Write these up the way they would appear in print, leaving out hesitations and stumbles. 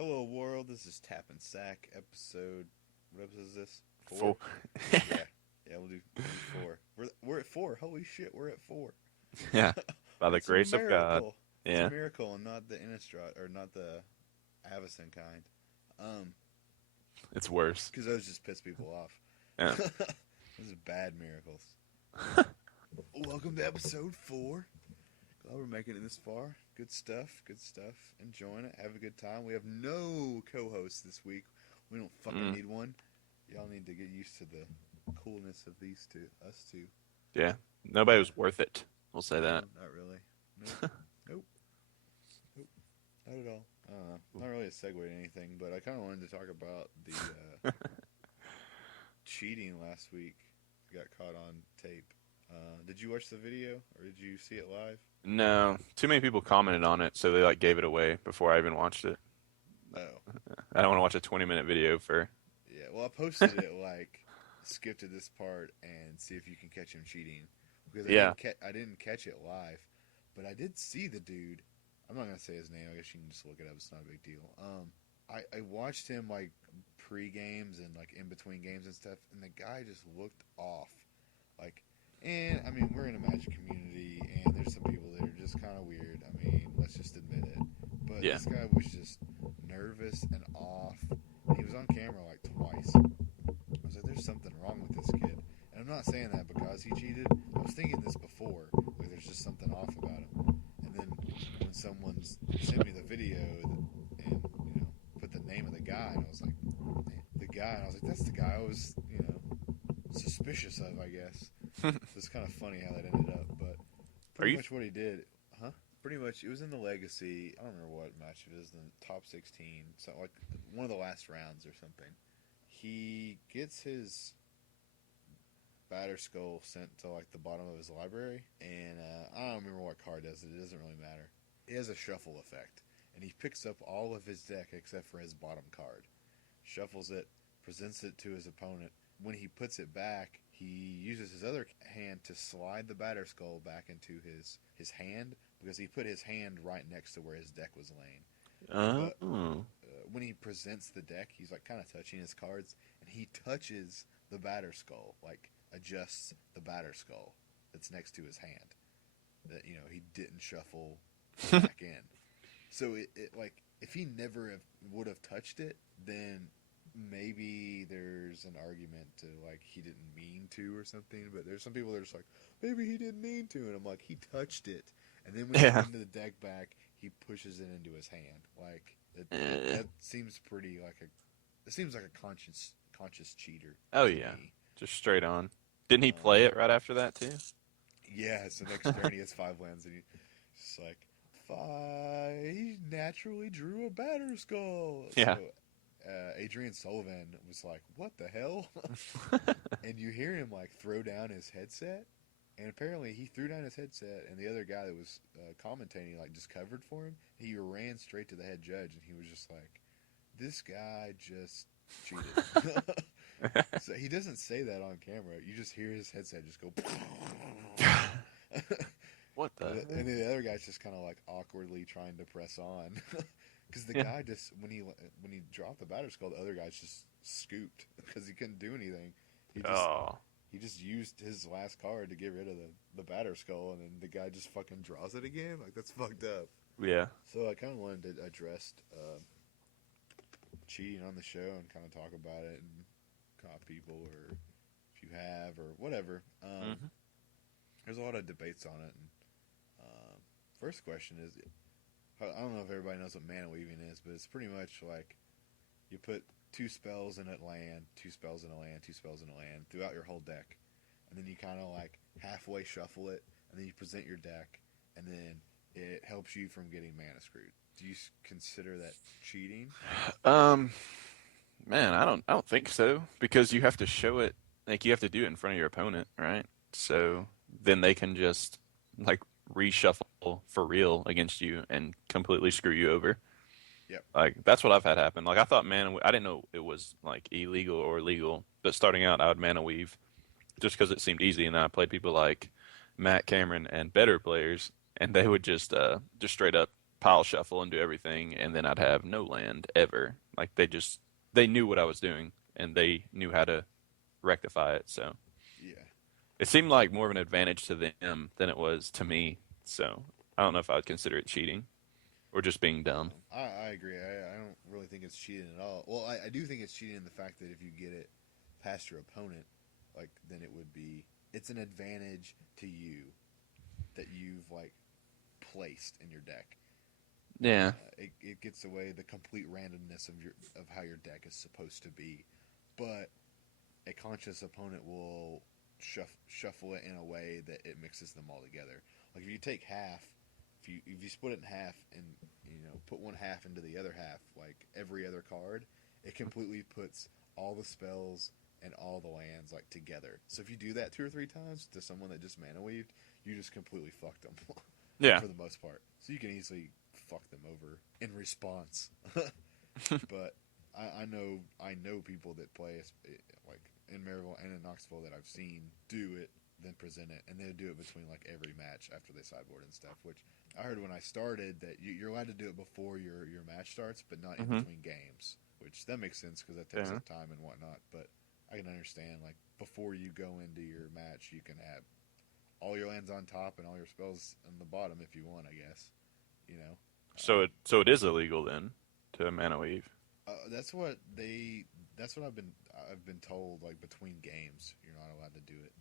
Hello world, this is Tap and Sack episode. What episode is this? Four. Yeah, yeah, we'll do four. We're at four. Holy shit, we're at four. Yeah. By the It's a grace of God. miracle. It's a Yeah. miracle, and not the Innistrad or not the Avacyn kind. Um, It's worse. because those just piss people off. Yeah. Those are bad miracles. Welcome to episode 4. Glad we're making it this far. Good stuff. Good stuff. Enjoying it. Have a good time. We have no co-hosts this week. We don't fucking need one. Y'all need to get used to the coolness of these two. Us two. Yeah. Nobody was worth it. We'll say that. Not really. Nope. Nope. Nope. Not at all. I don't know. Not really a segue to anything, but I kind of wanted to talk about the cheating last week. Got caught on tape. Did you watch the video, or did you see it live? No. Too many people commented on it, so they gave it away before I even watched it. No. I don't want to watch a 20-minute video for. Yeah, well, I posted it skip to this part and see if you can catch him cheating. Because I didn't catch it live, but I did see the dude. I'm not going to say his name. I guess you can just look it up. It's not a big deal. I watched him pre-games and in between games and stuff, and the guy just looked off. And I mean, we're in a Magic community, and there's some people that are just kind of weird. I mean, let's just admit it. But Yeah. this guy was just nervous and off. He was on camera twice. I was like, there's something wrong with this kid. And I'm not saying that because he cheated. I was thinking this before. There's just something off about him. And then when someone sent me the video and, put the name of the guy, and I was like, that's the guy I was, suspicious of, I guess. It's kind of funny how that ended up. But pretty much what he did, pretty much, it was in the Legacy. I don't remember what match it is, the top 16, so one of the last rounds or something. He gets his batter skull sent to the bottom of his library, and I don't remember what card does it. It doesn't really matter. It has a shuffle effect, and he picks up all of his deck except for his bottom card, shuffles it, presents it to his opponent. When he puts it back, he uses his other hand to slide the batter skull back into his hand, because he put his hand right next to where his deck was laying. Oh. But, when he presents the deck, he's kind of touching his cards, and he touches the batter skull, adjusts the batter skull that's next to his hand that he didn't shuffle back in. So it if he never would have touched it, then maybe there's an argument to he didn't mean to or something. But there's some people that are just maybe he didn't mean to, and I'm he touched it, and then when he put the deck back, he pushes it into his hand. That seems pretty it seems like a conscious cheater. Oh yeah, just straight on. Didn't he play it right after that too? Yeah, it's the next turn. He has 5 lands, and he's just he naturally drew a batter skull. Yeah. So, Adrian Sullivan was like, "What the hell?" And you hear him throw down his headset, and apparently he threw down his headset, and the other guy that was commentating just covered for him. He ran straight to the head judge, and he was just like, "This guy just cheated." So he doesn't say that on camera. You just hear his headset just go. What the? And the other guy's just kind of awkwardly trying to press on, because the guy just when he dropped the batter skull, the other guy's just scooped because he couldn't do anything. He just used his last card to get rid of the batter skull, and then the guy just fucking draws it again. That's fucked up. Yeah. So I kind of wanted to address cheating on the show and kind of talk about it and caught people, or if you have, or whatever. There's a lot of debates on it. And first question is, I don't know if everybody knows what mana weaving is, but it's pretty much you put 2 spells in a land, 2 spells in a land, 2 spells in a land throughout your whole deck, and then you kind of halfway shuffle it, and then you present your deck, and then it helps you from getting mana screwed. Do you consider that cheating? Man, I don't think so, because you have to show it, you have to do it in front of your opponent, right? So then they can just reshuffle for real against you and completely screw you over. Yep. That's what I've had happen. I thought I didn't know it was illegal or legal, but starting out I would mana weave just because it seemed easy, and then I played people like Matt Cameron and better players, and they would just straight up pile shuffle and do everything, and then I'd have no land ever. Like they knew what I was doing, and they knew how to rectify it. So Yeah. it seemed like more of an advantage to them than it was to me. So I don't know if I would consider it cheating or just being dumb. I agree. I don't really think it's cheating at all. Well, I do think it's cheating in the fact that if you get it past your opponent, like then it would be it's an advantage to you that you've like placed in your deck. Yeah. It gets away the complete randomness of how your deck is supposed to be, but a conscious opponent will shuffle it in a way that it mixes them all together. Like if you take half, if you split it in half and put one half into the other half, like every other card, it completely puts all the spells and all the lands like together. So if you do that 2 or 3 times to someone that just mana weaved, you just completely fucked them. Yeah. For the most part. So you can easily fuck them over in response. But I know people that play like in Maryville and in Knoxville that I've seen do it, then present it, and they do it between like every match after they sideboard and stuff. Which I heard when I started that you're allowed to do it before your match starts, but not in between games. Which that makes sense because that takes up time and whatnot. But I can understand like before you go into your match, you can have all your lands on top and all your spells on the bottom if you want, I guess. So it is illegal then to mana weave. That's what I've been told. Like between games, you're not allowed to do it.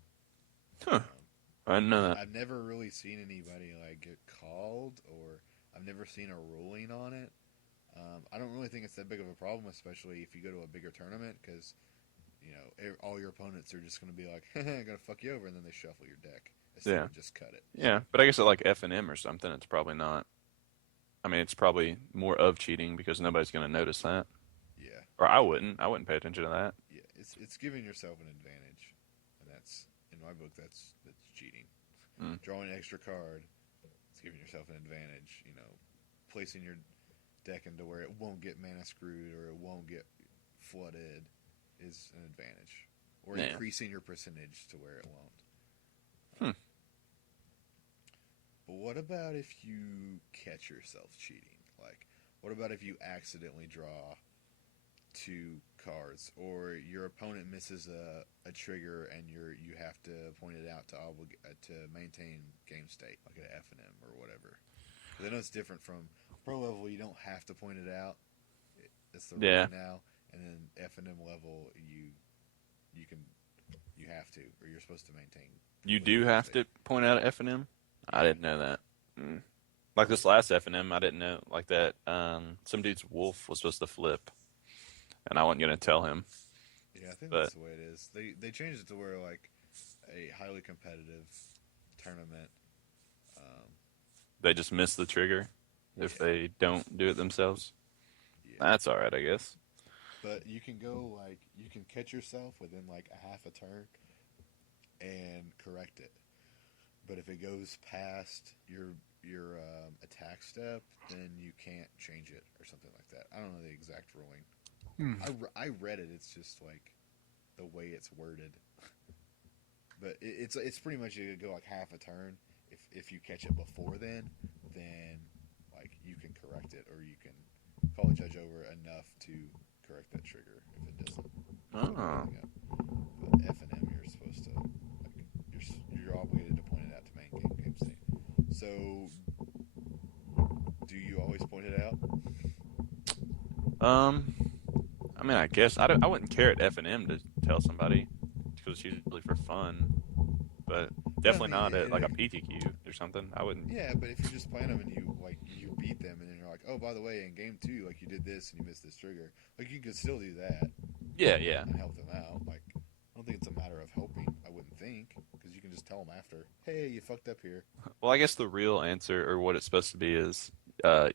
Huh. I didn't know that. I've never really seen anybody like get called, or I've never seen a ruling on it. I don't really think it's that big of a problem, especially if you go to a bigger tournament, because all your opponents are just going to be like, "I'm gonna fuck you over," and then they shuffle your deck instead of just cut it. Yeah, but I guess at like F&M or something, it's probably not. I mean, it's probably more of cheating because nobody's going to notice that. Yeah. Or I wouldn't. I wouldn't pay attention to that. Yeah, it's giving yourself an advantage, and that's in my book. That's cheating. Drawing an extra card, it's giving yourself an advantage. Placing your deck into where it won't get mana screwed or it won't get flooded is an advantage, or increasing your percentage to where it won't. But what about if you catch yourself cheating? Like, what about if you accidentally draw 2 cards, or your opponent misses a trigger and you have to point it out to maintain game state, like at F&M or whatever? I know it's different from pro level. You don't have to point it out. It's the rule now, and then F&M level you have to, or you're supposed to maintain. You do have to point out F&M? I didn't know that. Like this last F&M, I didn't know like that. Some dude's wolf was supposed to flip, and I wasn't gonna tell him. Yeah, I think that's the way it is. They changed it to where like a highly competitive tournament. They just miss the trigger if they don't do it themselves. Yeah. That's all right, I guess. But you can you can catch yourself within like a half a turn and correct it. But if it goes past your attack step, then you can't change it or something like that. I don't know the exact ruling. I read it. It's just like the way it's worded. But it's pretty much you go like half a turn. If you catch it before then like you can correct it, or you can call a judge over enough to correct that trigger if it doesn't. But F&M, you're supposed to you're obligated to point it out to maintain game state. So, do you always point it out? I mean, I guess I wouldn't care at F&M to tell somebody because it's usually for fun, but definitely not at like a PTQ or something. I wouldn't. Yeah, but if you're just playing them and you beat them, and then you're like, oh, by the way, in game 2, like you did this and you missed this trigger, like you could still do that. Yeah. And help them out. Like, I don't think it's a matter of helping. I wouldn't think, because you can just tell them after, hey, you fucked up here. Well, I guess the real answer, or what it's supposed to be, is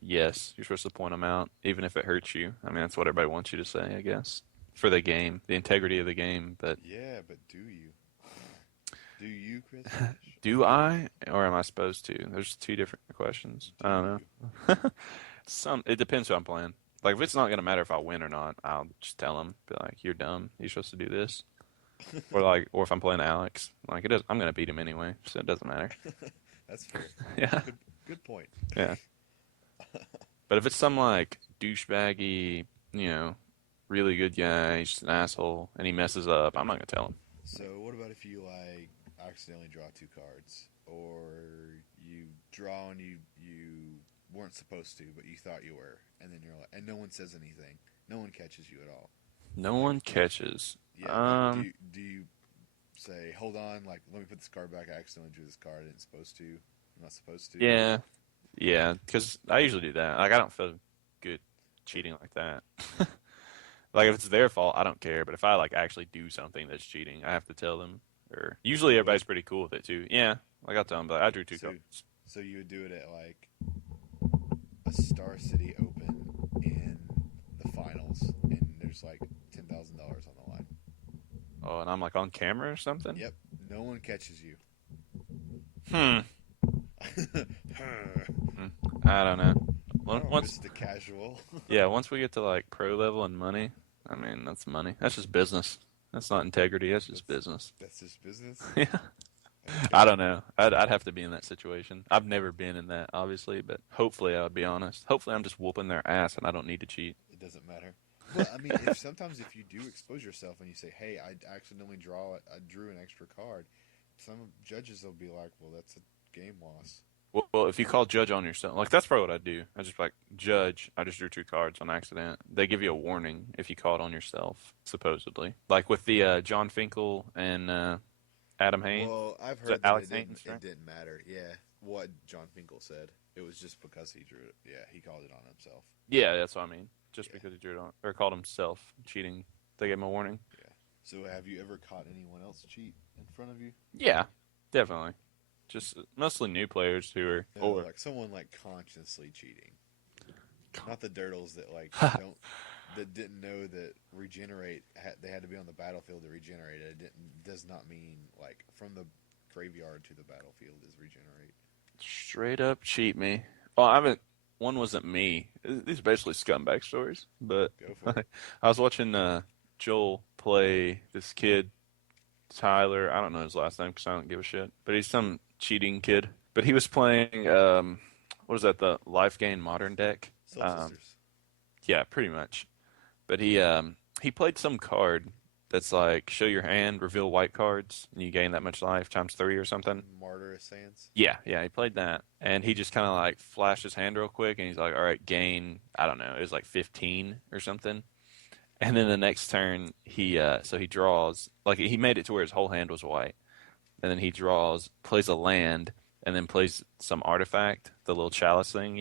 yes. You're supposed to point them out, even if it hurts you. I mean, that's what everybody wants you to say, I guess, for the game, the integrity of the game. But yeah, but do you? Do you, Chris? Do I, or am I supposed to? There's 2 different questions. I don't know. It depends who I'm playing. Like, if it's not gonna matter if I win or not, I'll just tell them, be like, "You're dumb. You're supposed to do this." or if I'm playing Alex, like I'm gonna beat him anyway, so it doesn't matter. That's fair. Yeah. Good point. Yeah. But if it's some like douchebaggy, you know, really good guy, he's just an asshole, and he messes up, I'm not gonna tell him. So what about if you like accidentally draw two cards, or you draw and you weren't supposed to, but you thought you were, and then you're like, and no one says anything, no one catches you at all. No Like, one catches. yeah, like do you say, hold on, like let me put this card back. I accidentally drew this card. I didn't supposed to. I'm not supposed to. Yeah, yeah, because I usually do that. Like I don't feel good cheating like that. Like if it's their fault, I don't care. But if I like actually do something that's cheating, I have to tell them. Or usually You would. everybody's pretty cool with it too. Yeah, like I'll tell them, but I drew two So cards. so you would do it at like a Star City Open in the finals, and there's like $10,000 on the line. Oh, and I'm like on camera or something. Yep, no one catches you. Hmm. Hmm. I don't know. Oh, Once, Mr. Casual. yeah, once we get to like pro level and money, I mean that's money. That's just business. That's not integrity. That's just that's business. that's just business. Yeah. I Okay. don't know. I'd have to be in that situation. I've never been in that, obviously, but hopefully I would be honest. Hopefully I'm just whooping their ass and I don't need to cheat. It doesn't matter. But I mean, if sometimes if you do expose yourself and you say, "Hey, I accidentally I drew an extra card," some judges will be like, "Well, that's a game loss." Well, if you call judge on yourself, like that's probably what I do. I just like judge. I just drew two cards on accident. They give you a warning if you call it on yourself, supposedly. Like with the John Finkel and Adam Haynes. Well, I've Is it heard that Alex Haynes, it right? didn't matter. Yeah, what John Finkel said. It was just because he drew it. Yeah, he called it on himself. Yeah, that's what I mean. Just Yeah, because he drew it on or called himself cheating, they gave him a warning. yeah. So, have you ever caught anyone else cheat in front of you? Yeah, definitely. Just mostly new players who are No, or like someone like consciously cheating, not the dirtles that like don't that didn't know that they had to be on the battlefield to regenerate. It didn't does not mean like from the graveyard to the battlefield is regenerate. straight up cheat me. Well, I haven't. One wasn't me. These are basically scumbag stories. But Go for it. I was watching Joel play this kid Tyler. I don't know his last name because I don't give a shit. But he's some cheating kid. But he was playing what is that? The Life Gain Modern deck. Soul Sisters. Yeah, pretty much. But he played some card that's like show your hand, reveal white cards, and you gain that much life times three or something. Martyr Sands. Yeah, yeah, he played that, and he just kind of like flashed his hand real quick, and he's like, "All right, gain." I don't know, it was like 15 or something. And then the next turn, he draws like he made it to where his whole hand was white, and then he draws, plays a land, and then plays some artifact, the little chalice thing,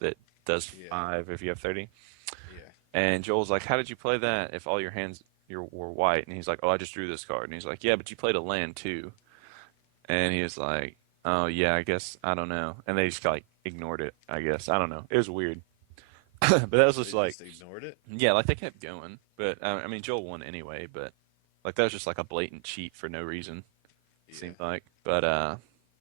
that does Yeah, 5 if you have 30. yeah. And Joel's like, "How did you play that if all your hands were white?" And he's like, "Oh, I just drew this card." And he's like, "Yeah, but you played a land too." And he was like, "Oh yeah, I guess I don't know." And they just like ignored it. I guess I don't know. It was weird, but that was They just like, just ignored it. yeah, like they kept going. But I mean, Joel won anyway. But like that was just like a blatant cheat for no reason. It Yeah. seemed like. But